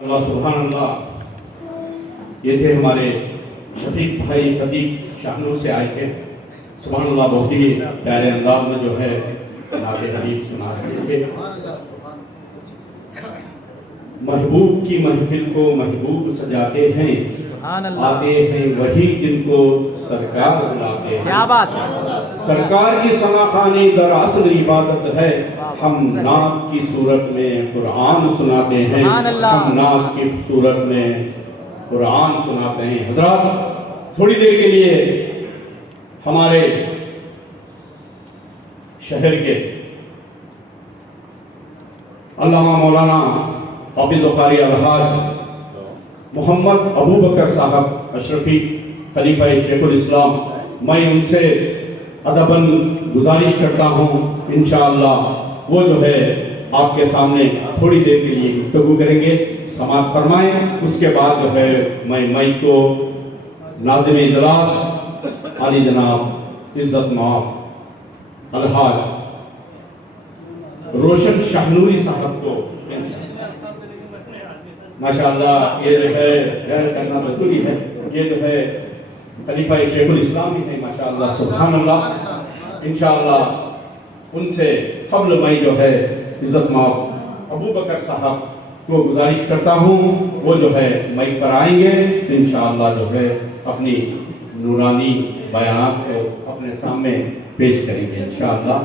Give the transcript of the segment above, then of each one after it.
اللہ سبحان اللہ، یہ تھے ہمارے شفیق بھائی خطیب شاہنور سے آئے تھے۔ سبحان اللہ، بہت ہی پیارے انداز میں جو ہے نعت حبیب سنا رہے تھے۔ محبوب کی محفل کو محبوب سجاتے ہیں، آتے ہیں وہی جن کو سرکار بلاتے ہیں۔ کیا بات! سرکار کی سماخانی دراصل عبادت ہے، ہم نعت کی صورت میں قرآن سناتے ہیں، ہم نعت کی صورت میں قرآن سناتے ہیں۔ حضرات، تھوڑی دیر کے لیے ہمارے شہر کے علامہ مولانا حافظ وقاری الحاج محمد ابو بکر صاحب اشرفی خلیفہ شیخ الاسلام، میں ان سے ادباً گزارش کرتا ہوں انشاءاللہ وہ جو ہے آپ کے سامنے تھوڑی دیر کے لیے گفتگو کریں گے، سماعت فرمائیں۔ اس کے بعد جو ہے میں مائک کو ناظم اجلاس علی جناب عزت مآب الحاج روشن شاہنوری صاحب کو ماشاءاللہ، یہ جو ہے غیر کرنا ضروری ہے، یہ جو ہے خلیفہ شیخ الاسلام بھی ہیں ماشاءاللہ، سبحان اللہ۔ انشاءاللہ ان سے قبل میں جو ہے عزت مآب ابو بکر صاحب کو گزارش کرتا ہوں وہ جو ہے مائک پر آئیں گے، انشاءاللہ جو ہے اپنی نورانی بیانات کو اپنے سامنے پیش کریں گے انشاءاللہ۔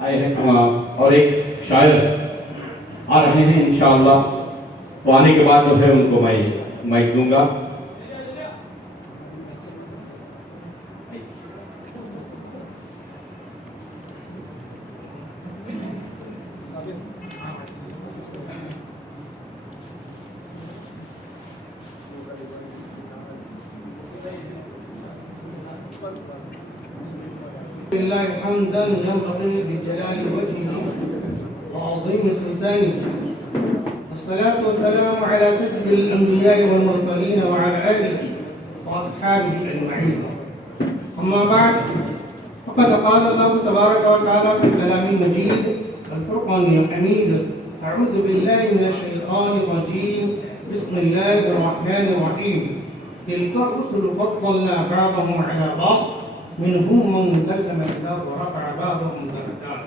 آئے ہیں اور ایک شاعر آ رہے ہیں انشاءاللہ، وہ آنے کے بعد جو ہے ان کو میں مائک دوں گا۔ لله حمدا ينبغي بجلال وجهه وعظيم سلطانه، والصلاة والسلام على سيد الأنبياء والمرسلين وعلى آله وأصحابه أجمعين. أما بعد، فقد قال الله تبارك وتعالى في الكلام المجيد والفرقان الحميد: أعوذ بالله من الشيطان الرجيم، بسم الله الرحمن الرحيم. تلك الرسل فضلنا بعضهم على بعض، منهم من كلم الله ورفع بعضهم درجات.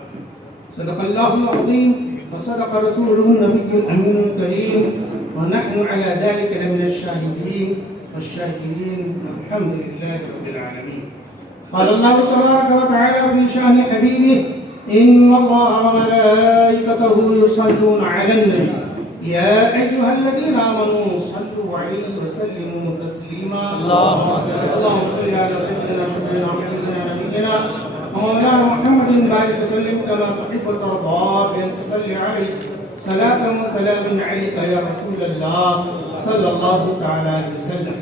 صدق الله العظيم وصدق رسوله النبي الأمين الكريم، ونحن على ذلك لمن الشاهدين والشاكرين، الحمد لله رب العالمين. قال الله تبارك وتعالى في شأن حبيبه: إن الله وملائكته يصلون على النبي يا أيها الذين آمنوا صلوا عليه وسلموا تسليما. اللهم صل على سيدنا نبينا ومولانا محمد بارك وسلم كما تحب وترضى بأن تصلي عليه صلاة وسلام عليك يا رسول الله صلى الله تعالى عليه وسلم.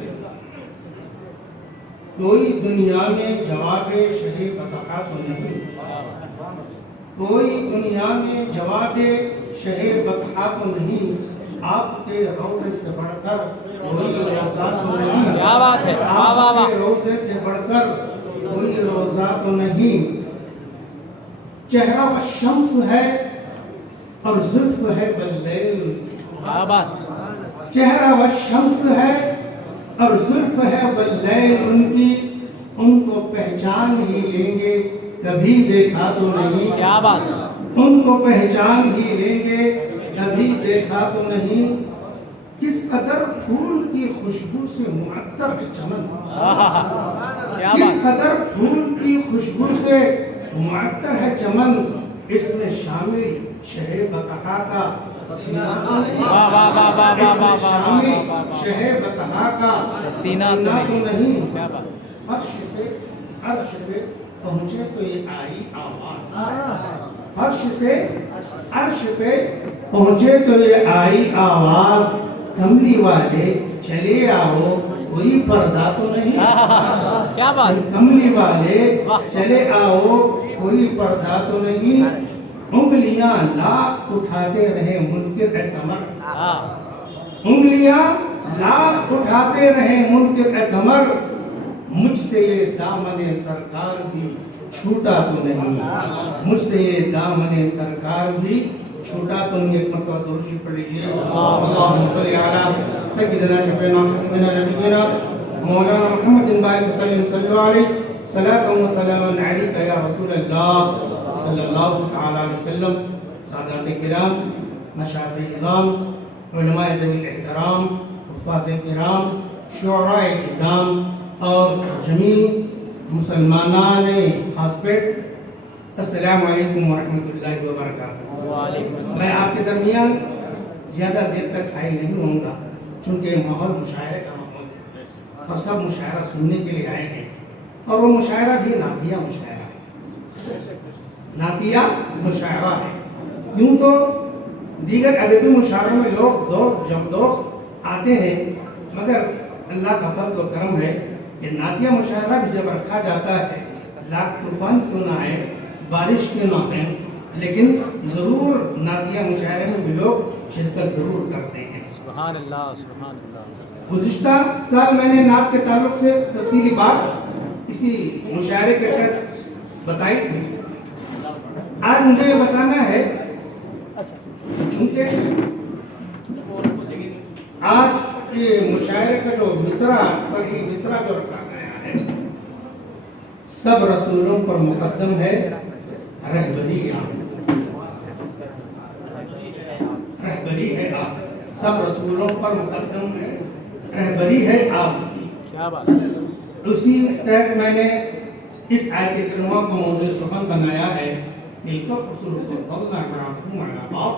کوئی دنیا میں جواب شہ بطحا تو نہیں، کوئی دنیا میں جواب شہ بطحا تو نہیں، آپ کے روضے سے بڑھ کر کوئی روضہ تو نہیں، کیا بات ہے! آپ کے روضے سے بڑھ کر کوئی روضہ تو نہیں۔ چہرہ و شمس ہے اور زلف ہے باللیل، کیا بات! چہرہ و شمس ہے اور زلف ہے باللیل، ان کو پہچان ہی لیں گے، کبھی دیکھا تو نہیں۔ کیا بات! ان کو پہچان ہی لیں گے، کبھی دیکھا تو نہیں۔ کس قدر پھول کی خوشبو سے معطر ہے چمن، کیا کس بات! قدر پھول کی خوشبو سے معطر ہے چمن، اس میں شامل شہ بطحا کا سینہ تو نہیں، واہ واہ واہ واہ اس واہ میں واہ شامل واہ! شہ بطحا کا سینہ تو نہیں، کیا بات! فرش سے عرش پہ پہنچے تو یہ آئی آواز، فرش سے عرش پہ پہنچے تو یہ آئی آواز، کملی والے چلے آؤ کوئی پردہ تو نہیں، کیا بات! کملی والے چلے آؤ کوئی پردہ تو نہیں۔ انگلیاں لاکھ اٹھاتے رہے منکر اے قمر، انگلیاں لاکھ اٹھاتے رہے منکر اے قمر، مجھ سے یہ دامن سرکار بھی چھوٹا تو نہیں، مجھ سے یہ دامن سرکار بھی چھوٹا تو ایک مرتبہ درود شریف پڑھ لیجیے. اللهم صل علی سیدنا شفیعنا محمد نبینا مولانا محمد بارک وسلم صلی علیہ صلاۃ و سلام علیک یا رسول اللہ صلی اللہ تعالی علیہ وسلم. سادات کرام، مشاہیر کرام، علماء ذوی الاحترام، حفاظ کرام، شعراء کرام اور جمیع مسلمانان ہاسپٹ، السلام علیکم ورحمۃ اللہ وبرکاتہ. وعلیکم السلام. میں آپ کے درمیان زیادہ دیر تک حائل نہیں ہوں گا چونکہ ماحول مشاعرے کا ماحول ہے اور سب مشاعرہ سننے کے لیے آئے ہیں، اور وہ مشاعرہ بھی نعتیہ مشاعرہ ہے. نعتیہ مشاعرہ ہے. یوں تو دیگر ادبی مشاعروں میں لوگ دوست آتے ہیں، مگر اللہ کا فضل و کرم ہے کہ نعتیہ مشاعرہ بھی جب رکھا جاتا ہے، لاکھ طوفان کیوں نہ آئے، بارش کیوں نہ آئے، لیکن ضرور نعتیہ مشاعرے میں بھی لوگ شرکت ضرور کرتے ہیں. سبحان اللہ سبحان اللہ. گزشتہ سال میں نے نعت کے تعلق سے تفصیلی بات اسی مشاعرے کے تحت بتائی تھی. آج مجھے یہ بتانا ہے چونکہ آج کے مشاعرے کا جو مصرع جو رکھا گیا ہے، سب رسولوں پر مقدم ہے رہبری آپ. رہبری ہے آپ، سب رسولوں پر مقدم ہے رہبری ہے آپ کی. کیا بات ہے. اسی تحت میں نے اس آیت کریمہ کو موضوع سخن بنایا ہے. تلک الرسل فضلنا بعضهم على بعض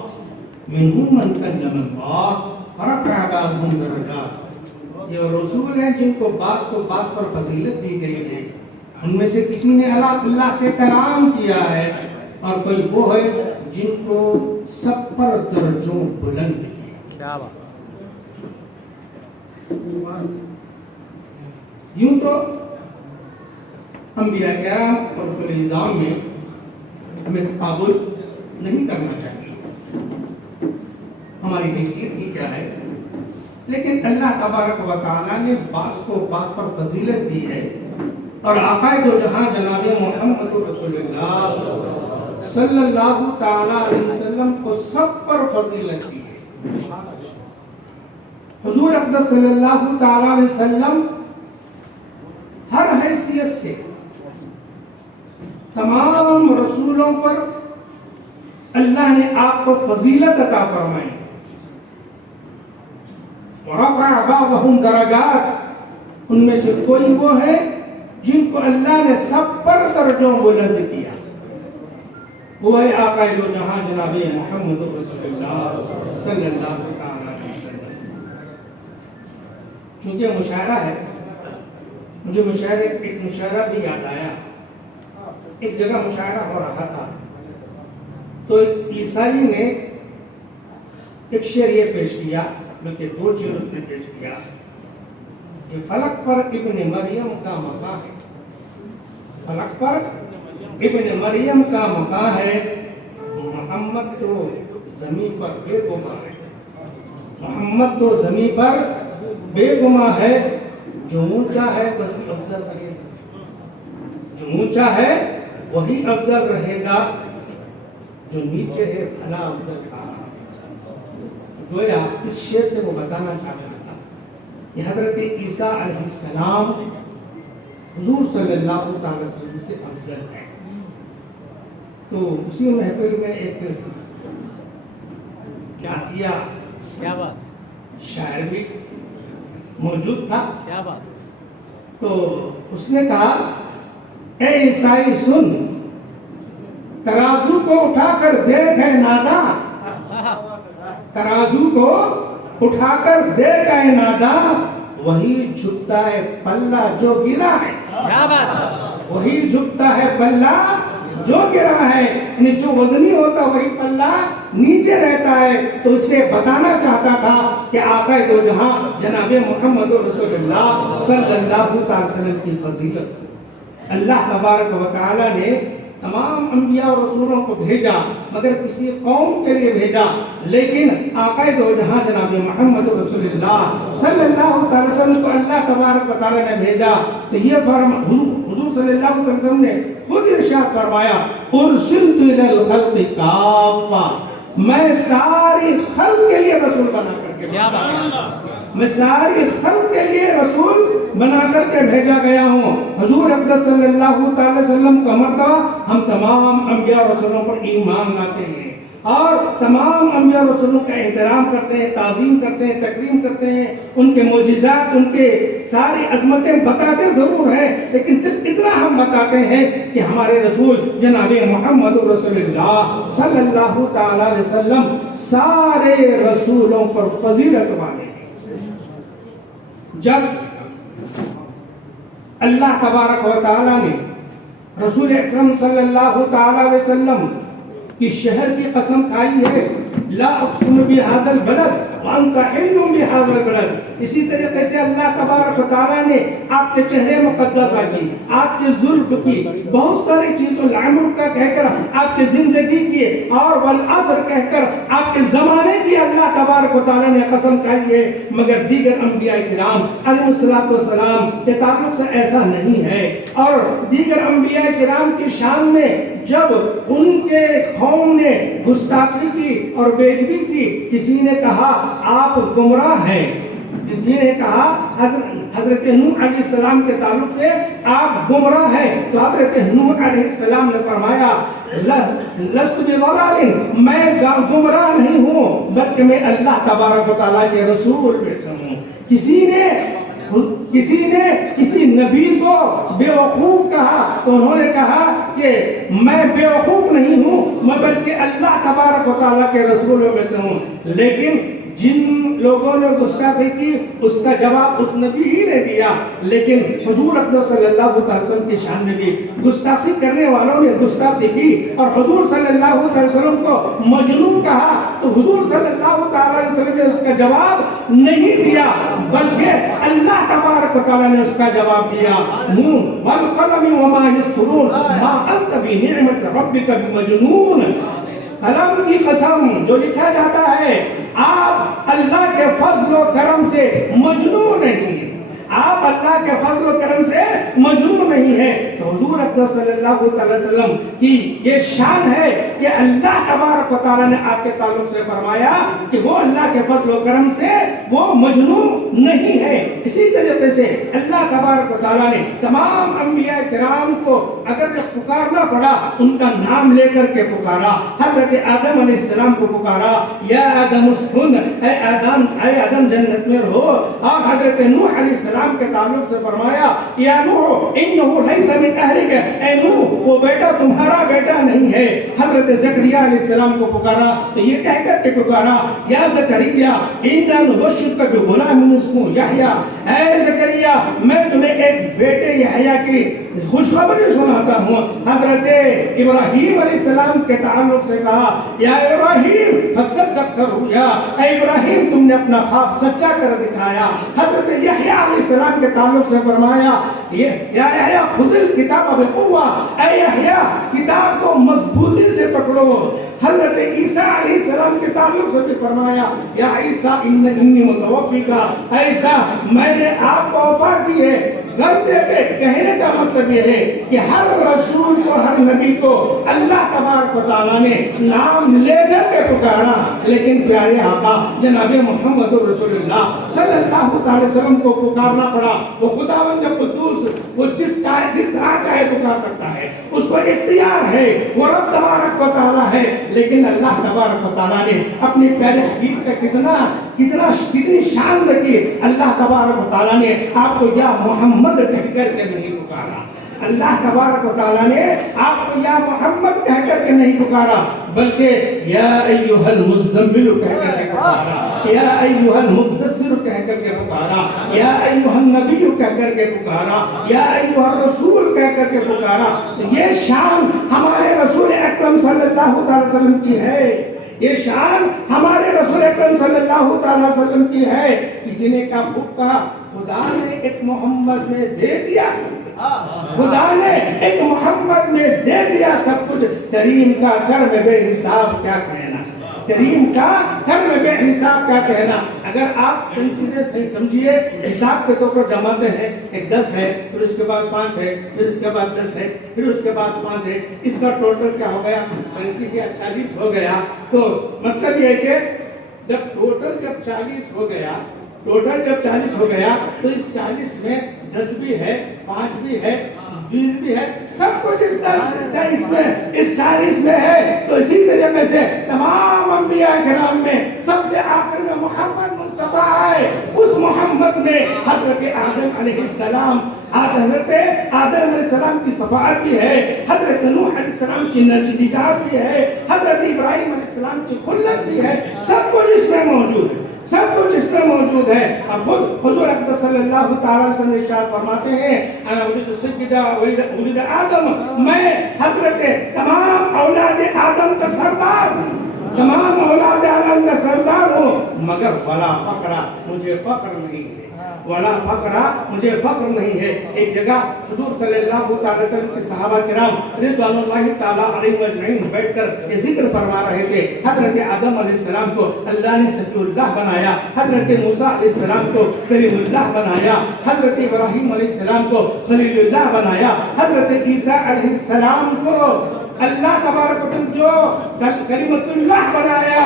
منهم من كلم الله ورفع بعضهم درجات. یہ رسول ہیں جن کو بعض پر فضیلت دی گئی ہے، ان میں سے کسی نے اللہ سے کلام کیا ہے، اور کوئی وہ ہے جن کو سب پر درجوں بلند کیا. کیا بات. یوں تو انبیاء کرام اور رسول نظام میں ہمیں تقابل نہیں کرنا چاہیے، ہماری حیثیت ہی کیا ہے. لیکن اللہ تبارک و تعالیٰ نے بعض کو بعض پر فضیلت دی ہے، اور آقا دو جہاں جناب محمد رسول اللہ صلی اللہ تعالی علیہ وسلم کو سب پر فضیلت دی ہے. حضور اقدس صلی اللہ تعالی علیہ وسلم ہر حیثیت سے تمام رسولوں پر اللہ نے آپ کو فضیلت عطا فرمائی. ورفع بعضهم درجات، ان میں سے کوئی وہ ہے جن کو اللہ نے سب پر درجوں بلند کیا. وہ ہے آقا دو جہاں جناب محمد رسول اللہ صلی اللہ علیہ وسلم. چونکہ مشاعرہ ہے، مجھے ایک مشاعرہ بھی یاد آیا. ایک جگہ مشاعرہ ہو رہا تھا تو ایک عیسائی نے ایک شعر یہ پیش کیا، بلکہ دو شعر اس نے پیش کیا کہ فلک پر ابن مریم کا مقام ہے. فلک پر ابن مریم کا مقام ہے، محمد تو زمین پر بے گما ہے. محمد تو زمین پر بے گما ہے، جو اونچا ہے وہی افضل رہے گا. جو اونچا ہے وہی افضل رہے گا، جو نیچے ہے بھلا افضل رہا. گویا اس شعر سے وہ بتانا چاہتا تھا کہ حضرت عیسیٰ علیہ السلام حضور صلی اللہ علیہ وسلم سے افضل ہے. تو اسی محفل میں ایک کیا بات. شاعر بھی موجود تھا. کیا بات. تو اس نے کہا اے عیسائی سن، ترازو کو اٹھا کر دیکھ اے ناداں، ترازو کو اٹھا کر دیکھ اے ناداں، وہی جھکتا ہے پلہ جو گرا ہے. کیا بات. وہی جھکتا ہے پلہ جو گرا ہے، یعنی جو وزنی ہوتا وہی پلہ نیچے رہتا ہے. تو اس سے بتانا چاہتا تھا کہ آقا دو جہاں جناب محمد رسول اللہ صلی اللہ علیہ وسلم کی فضیلت. اللہ تبارک و تعالی نے تمام انبیاء اور رسولوں کو بھیجا مگر کسی قوم کے لیے بھیجا، لیکن آقا دو جہاں جناب محمد رسول اللہ صلی اللہ علیہ وسلم کو اللہ تبارک و تعالی نے بھیجا. تو یہ حضور صلی اللہ علیہ وسلم نے خود ارشاد فرمایا ارسلت الی الخلق کافہ، میں ساری خلق کے لیے رسول بنا کر کے کیا بات میں ساری خلق کے لیے رسول بنا کر کے بھیجا گیا ہوں. حضور اقدس صلی اللہ تعالی وسلم کا مرتبہ ہم تمام انبیاء اور رسولوں پر ایمان لاتے ہیں اور تمام انبیاء اور رسولوں کا احترام کرتے ہیں, تعظیم کرتے ہیں, تکریم کرتے ہیں. ان کے معجزات, ان کے ساری عظمتیں بتاتے ضرور ہیں, لیکن صرف اتنا ہم بتاتے ہیں کہ ہمارے رسول جناب محمد رسول اللہ صلی اللہ تعالی علیہ وسلم سارے رسولوں پر فضیلت والے ہیں. جب اللہ تبارک و تعالی نے رسول اکرم صلی اللہ تعالی علیہ وسلم کی شہر کی قسم کھائی ہے, لا اقسم بهذا البلد وانت حل بهذا البلد, اسی طریقے سے اللہ تبارک و تعالیٰ نے آپ کے چہرے مقدسہ کی, آپ کے زلف کی, بہت ساری چیزوں العمر کا کہہ کر آپ کی زندگی کی اور والعصر کہہ کر آپ کے زمانے کی اللہ تبارک و تعالیٰ نے قسم کھائی ہے. مگر دیگر انبیاء کرام علیہ الصلوۃ والسلام کے تعلق سے ایسا نہیں ہے. اور دیگر انبیاء کرام کی شان میں جب ان کے قوم نے گستاخی کی اور بے ادبی کی, کسی نے کہا آپ گمراہ ہیں, کسی نے کہا حضرت نوح علیہ السلام کے تعلق سے آپ گمراہ ہیں, تو حضرت نوح علیہ السلام نے فرمایا لست بضلال, میں گمراہ نہیں ہوں بلکہ میں اللہ تبارک و تعالیٰ کے رسول میں سے ہوں. کسی نے کسی نبی کو بیوقوف کہا تو انہوں نے کہا کہ میں بیوقوف نہیں ہوں, میں بلکہ اللہ تبارک و تعالیٰ کے رسولوں میں سے ہوں. لیکن جن لوگوں نے گستاخی کی اس کا جواب اس نبی ہی نے دیا, لیکن حضور اقدس صلی اللہ علیہ وسلم کی شان میں بھی گستاخی کرنے والوں نے گستاخی کی اور حضور صلی اللہ علیہ وسلم کو مجنون کہا, تو حضور صلی اللہ علیہ وسلم نے اس کا جواب نہیں دیا بلکہ اللہ تبارک و تعالیٰ نے اس کا جواب دیا. والقلم وما یسطرون ما انت بنعمت ربک بمجنون, قلم کی قسم جو لکھا جاتا ہے آپ اللہ کے فضل و کرم سے مجنون نہیں ہیں, آپ اللہ کے فضل و کرم سے مجنون نہیں ہیں. تو حضور اقدس صلی اللہ علیہ وسلم کی یہ شان ہے کہ اللہ تبارک و تعالیٰ نے آپ کے تعلق سے فرمایا کہ وہ اللہ کے فضل و کرم سے وہ مجنون نہیں ہے. اسی طریقے سے اللہ تبارک و تعالیٰ نے تمام انبیاء کرام کو اگر پکارنا پڑا ان کا نام لے کر کے پکارا. حضرت آدم علیہ السلام کو پکارا, یا آدم اسکن, اے آدم جنت میں رہو. اور حضرت نوح علیہ السلام کے تعلق سے فرمایا یا نوح انہ لیس من اہلک, اے نوح وہ بیٹا تمہارا بیٹا نہیں ہے. حضرت زکریا علیہ السلام کو پکارا تو یہ کہہ کر کے پکارا یا زکریا انا نبشرک بغلام اسمہ یحییٰ, اے زکریا میں تمہیں ایک بیٹے یحییٰ کی خوشخبری سناتا ہوں. حضرت ابراہیم علیہ السلام کے تعلق سے کہا یا ابراہیم صدقت الرؤیا, اے ابراہیم تم نے اپنا خواب سچا کر دکھایا. حضرت یحییٰ علیہ السلام کے تعلق سے فرمایا یا یحییٰ خذ الکتاب بقوہ, اے یحییٰ کتاب کو مضبوطی سے پکڑو. حضرت عیسیٰ علیہ السلام کے تعلق سے بھی فرمایا یا عیسیٰ انی متوفیک, اے عیسیٰ میں نے آپ کو وفات دی ہے. غرض کے کہنے کا مطلب یہ ہے کہ ہر رسول کو, ہر نبی کو اللہ تبارک و تعالیٰ نے نام لے کر کے پکارا, لیکن پیارے آقا جناب محمد رسول اللہ صلی اللہ علیہ وسلم کو پکارنا پڑا. وہ خداوند قدوس وہ جس طرح چاہے پکار سکتا ہے, اس کو اختیار ہے, وہ رب تبارک و تعالیٰ ہے. لیکن اللہ تبارک و تعالیٰ نے اپنے پیارے حبیب کا کتنی شان رکھی. اللہ تبارک و تعالیٰ نے آپ کو یا محمد کہہ کر کے نہیں پکارا. اللہ تبارک و تعالیٰ نے آپ کو یا محمد کہہ کر کے نہیں پکارا بلکہ یا ایھا المزمل کہہ کر کے پکارا, یا ایھا المدثر کہہ کر کے پکارا, یا ایھا النبی کہہ کر کے پکارا, یا ایھا الرسول کہہ کر کے پکارا. یہ شان ہمارے رسول اکرم صلی اللہ علیہ وسلم کی ہے, یہ شان ہمارے رسول اکرم صلی اللہ علیہ وسلم کی ہے. کسی نے کہا خدا نے ایک محمد میں دے دیا سب کچھ, خدا نے ایک محمد میں دے دیا سب کچھ, کریم کا گھر میں بے حساب کیا کہنا. کریم کا ہر میں بے حساب کا کہنا. اگر آپ ان چیزیں صحیح سمجھیے, حساب کے طور پر جماتے ہیں, ایک 10 ہے, پھر اس کے بعد 5 ہے, پھر اس کے بعد 10 ہے, پھر اس کے بعد 5 ہے, اس کا ٹوٹل کیا ہو گیا, 35 یا 40 ہو گیا. تو مطلب یہ ہے کہ جب ٹوٹل جب 40 ہو گیا, ٹوٹل جب 40 ہو گیا تو اس 40 میں 10 بھی ہے, 5 بھی ہے, 20 بھی ہے, سب کچھ اس 40 میں ہے. تو اسی طریقے سے تمام انبیاء کرام میں سب سے آخر میں محمد مصطفیٰ ہے. اس محمد میں حضرت آدم علیہ السلام, حضرت آدم علیہ السلام کی شفاعت بھی ہے, حضرت نوح علیہ السلام کی نجات بھی ہے, حضرت ابراہیم علیہ السلام کی خلت بھی ہے. سب کچھ اس میں موجود ہے, سب کچھ اس میں موجود ہے. اور خود حضور اقدس صلی اللہ تعالیٰ علیہ وسلم ارشاد فرماتے ہیں, انا ولد سیدنا ولد آدم, میں حضرت تمام اولاد آدم کا سردار, تمام اولاد آدم کا سردار ہوں, مگر ولا فقرا, مجھے فقر نہیں ہے, ولا فقرا, مجھے فقر نہیں ہے. ایک جگہ حضور صلی اللہ تعالی وسلم کے صحابہ کرام رضوان اللہ تعالی علیہم اجمعین بیٹھ کر یہ ذکر فرما رہے تھے. حضرت آدم علیہ السلام کو اللہ نے صفی اللہ بنایا, حضرت موسیٰ علیہ السلام کو کلیم اللہ بنایا, حضرت ابراہیم علیہ السلام کو خلیل اللہ بنایا, حضرت عیسیٰ علیہ السلام کو اللہ تبارک و تعالی جو کلمۃ اللہ بنایا.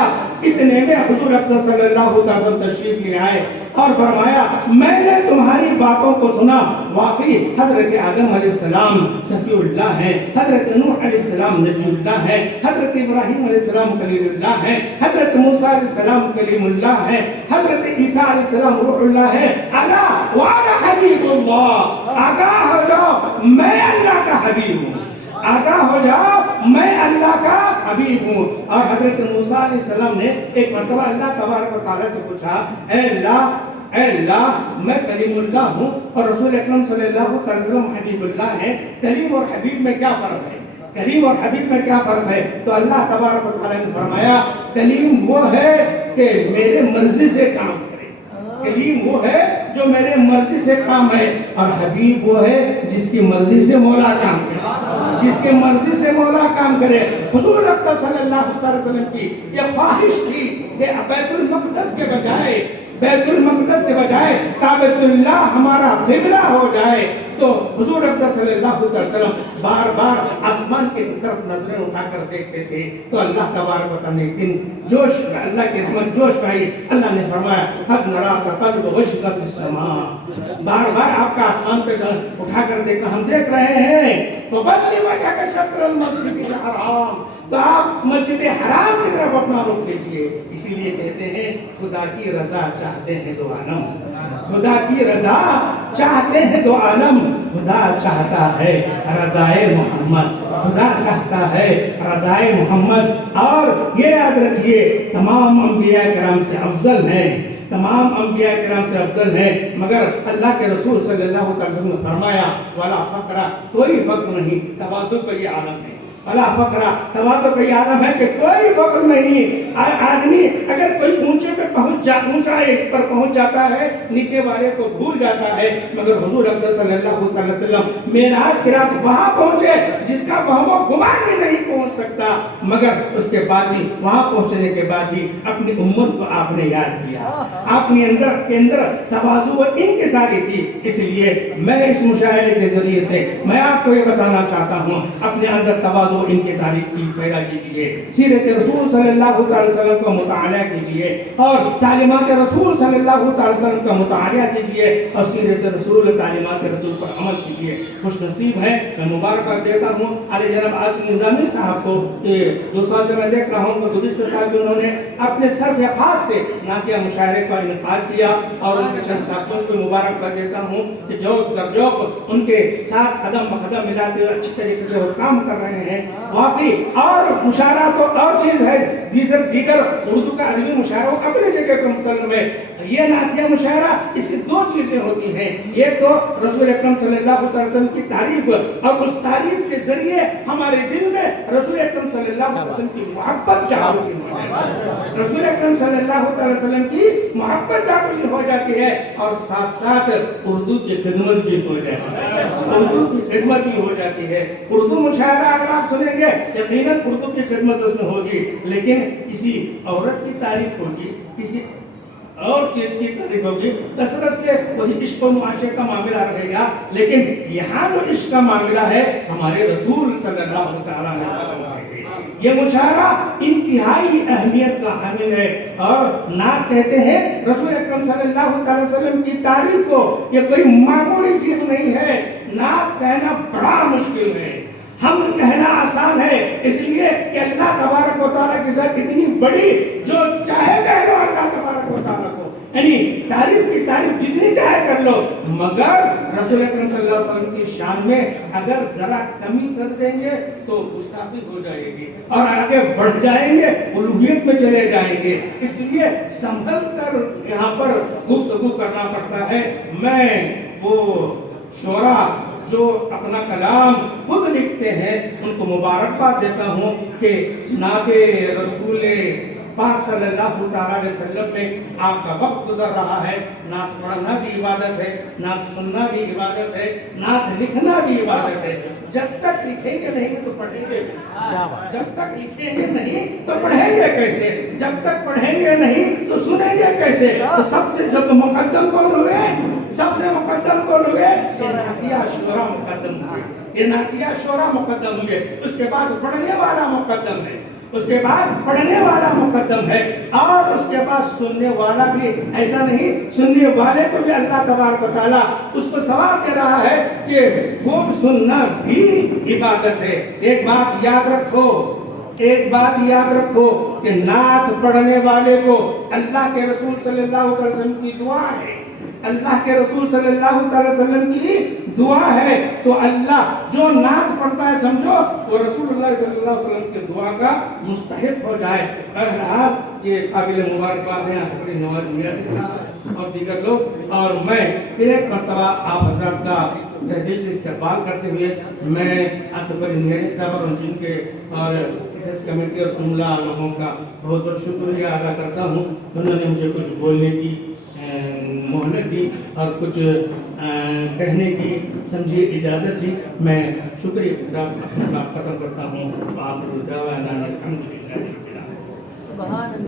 اتنے میں حضور اقدس صلی اللہ علیہ وسلم تشریف لے آئے اور فرمایا, میں نے تمہاری باتوں کو سنا, واقعی حضرت آدم علیہ السلام صفی اللہ ہے, حضرت نوح علیہ السلام نجی اللہ ہے, حضرت ابراہیم علیہ السلام خلیل اللہ ہے, حضرت موسیٰ علیہ السلام کلیم اللہ ہے, حضرت عیسیٰ علیہ السلام روح اللہ ہے. الا وانا حبیب اللہ, آگاہ ہو جاؤ میں اللہ کا حبیب ہوں, آگاہ ہو جاؤ میں اللہ کا حبیب ہوں. اور حضرت موسیٰ علیہ السلام نے ایک مرتبہ اللہ تبارک و تعالیٰ سے پوچھا, اے اللہ میں کلیم اللہ ہوں اور رسول اکرم صلی اللہ علیہ وسلم حبیب اللہ ہے, کلیم اور حبیب میں کیا فرق ہے, کلیم اور حبیب میں کیا فرق ہے؟ تو اللہ تبارک و تعالیٰ نے فرمایا, کلیم وہ ہے کہ میرے مرضی سے کام کرے, کلیم وہ ہے جو میرے مرضی سے کام ہے, اور حبیب وہ ہے جس کی مرضی سے مولا کام کرے, جس کے مرضی سے مولا کام کرے. حضور اقدس صلی اللہ علیہ وسلم کی یہ خواہش تھی کہ بیت المقدس کے بجائے, بیت المقدس کے بجائے کعبۃ اللہ ہمارا قبلہ ہو جائے. تو حضور اقدس صلی اللہ علیہ وسلم بار بار آسمان کی طرف نظریں اٹھا کر دیکھتے تھے. تو اللہ تبارک و تعالیٰ نے ایک دن جوش, اللہ کی رحمت جوش پائی. اللہ نے فرمایا, قد نراک تقلب وجهك في السماء, بار بار آپ کا آسمان پہ اٹھا کر دیکھنا ہم دیکھ رہے ہیں. فَوَلِّ وَجْهَكَ شَطْرَ الْمَسْجِدِ الْحَرَامِ, تو آپ مسجد حرام کی طرف اپنا رخ لیجیے. اسی لیے کہتے ہیں خدا کی رضا چاہتے ہیں دو عالم, خدا کی رضا چاہتے ہیں دو عالم. خدا چاہتا ہے رضائے محمد, خدا چاہتا ہے رضائے محمد. اور یہ یاد رکھیے تمام انبیاء کرام سے افضل ہیں, تمام انبیاء کرام سے افضل ہیں, مگر اللہ کے رسول صلی اللہ علیہ وسلم نے فرمایا, ولا فقرا, کوئی فقر نہیں, تواضع کا یہ عالم ہے. ولا فقرا, تواضع کا یہ عالم ہے کہ کوئی فقر نہیں. آدمی اگر کوئی اونچے پہ اونچائی پر پہنچ جاتا ہے, نیچے والے کو بھول جاتا ہے, مگر حضور اقدس صلی اللہ علیہ وسلم معراج کی رات وہاں پہنچے جس کا وہ گمان بھی نہیں پہنچ سکتا, مگر اس کے بعد بھی, وہاں پہنچنے کے بعد بھی اپنی امت کو آپ نے یاد کیا, اپنے اندر تواضع و انکساری تھی. اس لیے میں اس مشاہدے کے ذریعے سے میں آپ کو یہ بتانا چاہتا ہوں, اپنے اندر تواضع ان کی تعریف کی پیدا کیجیے, سیرت رسول صلی اللہ علیہ وسلم کا مطالعہ کیجیے, اور تعلیمات رسول صلی اللہ علیہ وسلم کا مطالعہ کیجیے, اور سیرت رسول تعلیمات رسول پر عمل کیجیے. خوش نصیب ہے, میں مبارکباد دیتا ہوں علی جناب عاصم نظامی صاحب کو. 2 سال سے میں دیکھ رہا ہوں کہ گزشتہ سال میں انہوں نے اپنے صرف خاص سے نعتیہ مشاعرے کا انعقاد کیا, اور ان کے چند ساتھیوں کو مبارکباد دیتا ہوں کہ جوق در جوق ان کے ساتھ قدم بقدم ملاتے ہوئے اچھی طریقے سے وہ کام کر رہے ہیں. واقعی اور مشاعرہ تو اور چیز ہے, دیگر اردو کا عربی مشاعرہ اپنی جگہ پر مسلم ہے. یہ نعتیہ مشاعرہ اس سے دو چیزیں ہوتی ہیں، ایک تو رسول اکرم صلی اللہ علیہ وسلم کی تعریف، اور اس تعریف کے ذریعے ہمارے دل میں رسول اکرم صلی اللہ علیہ وسلم کی محبت جاگتی ہے، رسول اکرم صلی اللہ علیہ وسلم کی محبت جاگتی ہو جاتی ہے، اور ساتھ ساتھ اردو کی خدمت بھی ہو جاتی ہے، اردو کی خدمت بھی ہو جاتی ہے۔ اردو مشاعرہ اگر آپ سنیں گے یقیناً اردو کی خدمت اس میں ہوگی، لیکن کسی عورت کی تعریف ہوگی، کسی اور چیز کی تعریف ہوگی، کثرت سے وہی عشق و معاشرے کا معاملہ رہے گا، لیکن یہاں جو عشق کا معاملہ ہے ہمارے رسول صلی اللہ تعالیٰ علیہ وسلم سے، یہ مشاعرہ انتہائی اہمیت کا حامل ہے۔ اور نعت کہتے ہیں رسول اکرم صلی اللہ علیہ وسلم کی تعریف کو، یہ کوئی معمولی چیز نہیں ہے، نعت کہنا بڑا مشکل ہے، ہم کہنا آسان ہے، اس لیے کہ اللہ تبارک و تعالیٰ کی ذات اتنی بڑی، جو چاہے کہہ لو اللہ تبارک و تعالیٰ کو، یعنی تعریف کی تعریف جتنی چاہے کر لو، مگر رسول اکرم صلی اللہ علیہ وسلم کی شان میں اگر ذرا کمی کر دیں گے تو گستاخی ہو جائے گی، اور آگے بڑھ جائیں گے، الوہیت میں چلے جائیں گے، اس لیے سنبھل کر یہاں پر گفتگو کرنا پڑتا ہے۔ میں وہ شعراء جو اپنا کلام خود لکھتے ہیں ان کو مبارکباد دیتا ہوں کہ نعت رسول پاک صلی اللہ تعالیٰ علیہ وسلم میں آپ کا وقت گزر رہا ہے، نعت پڑھنا بھی عبادت ہے، نعت سننا بھی عبادت ہے، نعت لکھنا بھی عبادت ہے۔ جب تک لکھیں گے نہیں تو پڑھیں گے، جب تک لکھیں گے نہیں تو پڑھیں گے کیسے، جب تک پڑھیں گے نہیں تو سنیں گے کیسے؟ تو سب سے جب مقدم کون ہوئے، سب سے مقدم کون ہوئے؟ یہ نعتیہ شعراء مقدم ہوئے، یہ نعتیہ شعراء مقدم ہوئے، اس کے بعد پڑھنے والا مقدم ہے، اس کے بعد پڑھنے والا مقدم ہے، اور اس کے بعد سننے والا بھی، ایسا نہیں سننے والے کو بھی اللہ تبارک و تعالیٰ اس کو ثواب دے رہا ہے کہ خوب سننا بھی عبادت ہے۔ ایک بات یاد رکھو، ایک بات یاد رکھو کہ نعت پڑھنے والے کو اللہ کے رسول صلی اللہ علیہ وسلم کی دعا ہے، اللہ کے رسول صلی اللہ علیہ وسلم کی دعا ہے، تو اللہ جو نعت پڑھتا ہے سمجھو وہ رسول اللہ صلی اللہ علیہ وسلم کی دعا کا مستحق ہو جائے۔ بہرحال یہ قابل مبارکباد ہیں آصف علی نواز میاں صاحب اور دیگر لوگ، اور میں پھر ایک مرتبہ آپ حضرات کا تہذیب سے استقبال کرتے ہوئے میں آصف علی نواز صاحب اور جن کے اور اس کمیٹی اور جملہ لوگوں کا بہت بہت شکریہ ادا کرتا ہوں، انہوں نے مجھے کچھ بولنے کی مہلت دی اور کچھ کہنے کی سمجھے اجازت دی۔ میں شکریہ کے ساتھ اپنا ختم کرتا ہوں۔ آپ